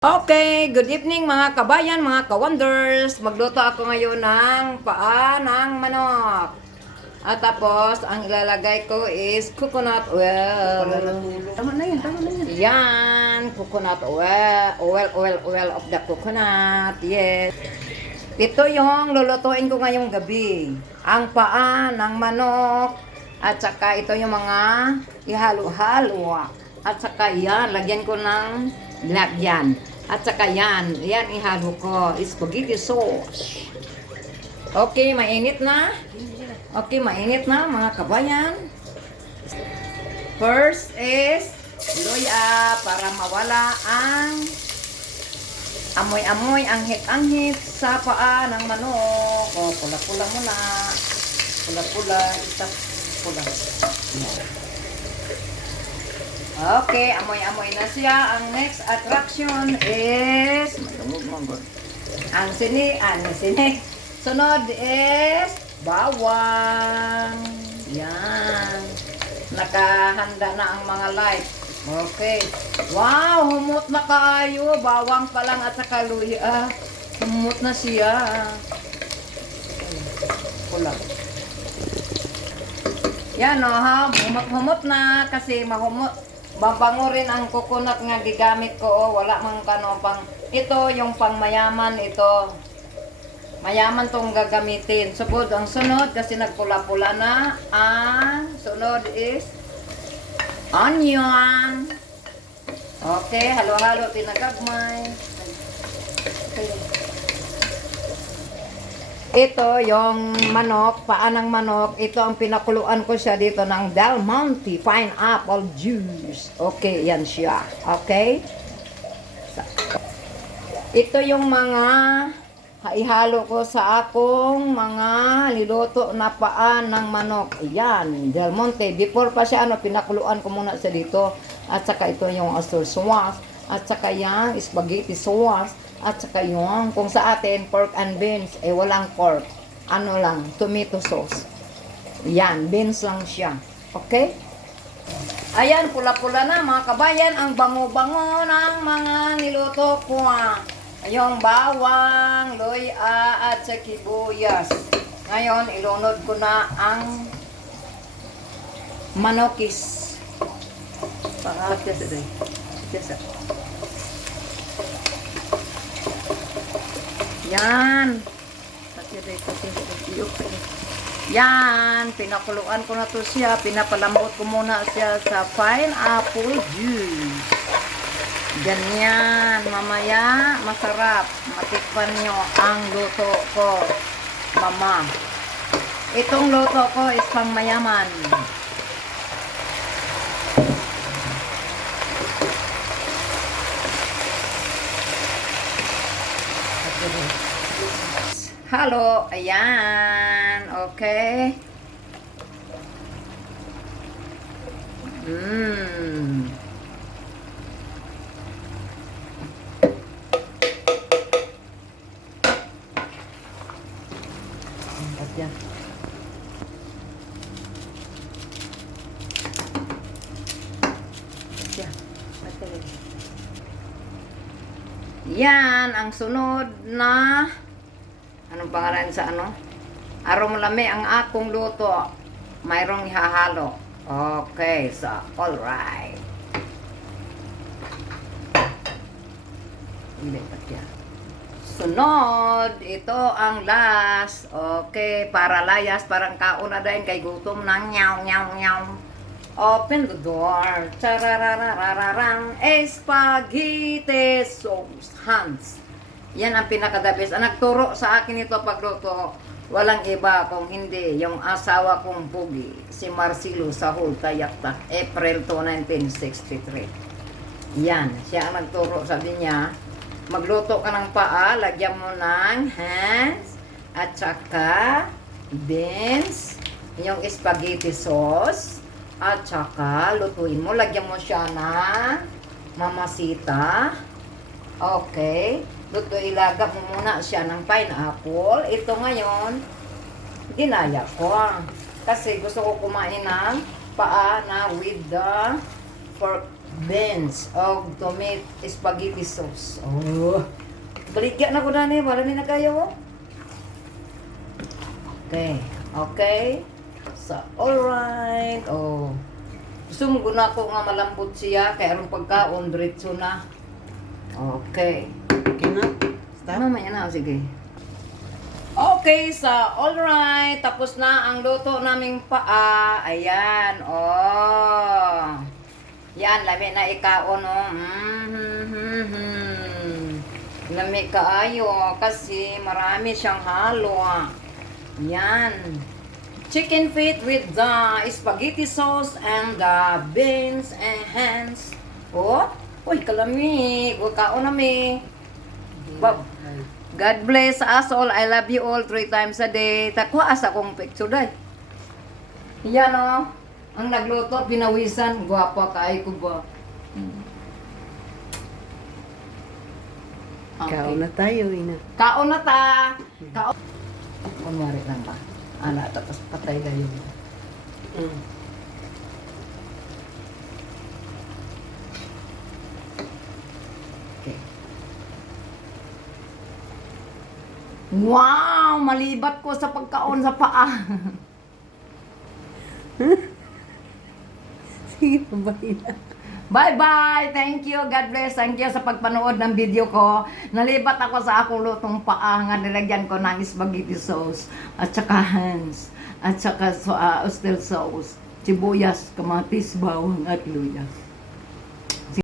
Okay, good evening mga kabayan, mga ka-wonders. Magluto ako ngayon ng paa ng manok. At tapos, ang ilalagay ko is coconut oil. Tama na yan, tama na yan. Yan, coconut oil. Oil, oil, oil of the coconut. Yes. Ito yung lulutuin ko ngayong gabi. Ang paa ng manok. At saka ito yung mga ihalo-halo. At saka yan, lagyan ko ng lagyan. At saka yan, yan ihalo ko. Spaghetti sauce. Okay, mainit na. Okay, mainit na mga kabayan. First is luya para mawala ang amoy-amoy, anghit-anghit sa paa ng manok. O, pula-pula muna. Pula-pula, isa pula. Yan. Okay, amoy-amoy na siya. Ang next attraction is. Ang sini, ano sini? Sunod is bawang. Yan. Nakahanda na ang mga light. Okay. Wow, humot na kaayo. Bawang pa lang at saka luya. Humot na siya. Pula. Yan o ha, humot-humot na kasi mahumot. Babango rin ang coconut nga gigamit ko. Oh. Wala mang kano pang... Ito yung pang mayaman ito. Mayaman tong gagamitin. Subod ang sunod kasi nagpula-pula na. Ang sunod is onion. Okay, halo-halo tinagagmay. Okay. Ito yung manok, paa ng manok. Ito ang pinakuluan ko siya dito ng Del Monte Pineapple Juice. Okay, yan siya. Okay? Sa- Ito yung mga ihalo ko sa akong mga niluto na paa ng manok. Ayan, Del Monte. Before pa siya, ano, pinakuluan ko muna siya dito. At saka ito yung oyster sauce. At saka yan, spaghetti sauce. At saka yung, kung sa atin, pork and beans, eh walang pork. Ano lang, tomato sauce. Yan, beans lang siya. Okay? Ayan, pula-pula na mga kabayan, ang bango-bango ng mga niluto ko. Yung bawang, luya, at sa. Ngayon, ilunod ko na ang manokis. Pakakasya sa day. Kasa. Yan. Yan, pinakuluan ko na to siya. Pinapalambot ko muna siya sa pineapple juice. Ganyan, mamaya masarap. Matikpan nyo ang luto ko, mama. Itong luto ko is pang mayaman. Kasya day. Halo, ayan, okay. Mmm. Kasya. Kasya. Kasya day. Yan, ang sunod na anong pangalan sa ano? Arom lami ang akong luto. Mayroong ihahalo. Okay, so all right. Hindi, kasya. Sunod, ito ang last. Okay, para layas, parang kauna din kay gutom ng nyaw, nyaw, nyaw. Open the door. Charararararang. Spaghetti sauce. Hans. Yan ang pinakadabis. Ang nagturo sa akin ito pagluto, walang iba kung hindi yung asawa kong pugi, si Marcelo Sahul Tayakta, April 2, 1963. Yan, siya ang nagturo. Sabi niya, magluto ka ng paa, lagyan mo ng hands, at saka beans, yung spaghetti sauce, at saka lutuin mo, lagyan mo siya ng mamasita. Okay. Luto, ilagap mo muna siya ng pineapple. Ito ngayon, ginaya ko. Kasi gusto ko kumain ng paa na with the pork beans o tomato spaghetti sauce. Oh. Baligyan na ko na niya, wala na kayo. Okay. Okay. So, alright. Oh. Gusto mo guna ko nga malambot siya, kaya anong pagkaon, diretso na. Okay. Okay na? Stop? Mamaya na, sige. Okay, so alright. Tapos na ang luto naming paa. Ayan, oh. Yan, lami na ikaon, oh. Mm-hmm. Lami kaayo kasi marami siyang halo. ah. Yan. Chicken feet with the spaghetti sauce and the beans and hands. Oh, uy, kalami. Huwag kaon nami. Bab- God bless us all. I love you all three times a day. Takwa asa kong picture day. Yan o. Ang nagluto, pinawisan. Gwapa kaay ko ba? Kaon na tayo, ina. Kaon na ta. Kaon. Kunwari lang ba? Ala, tapos patay kayo. Mm. Wow! Malibat ko sa pagkaon sa paa. Sige, pabay na. Bye-bye! Thank you. God bless. Thank you sa pagpanood ng video ko. Nalibat ako sa akong lutong paa nga nilagyan ko ng spaghetti sauce at saka hands at saka so, uh, oyster sauce, sibuyas, kamatis, bawang at luya.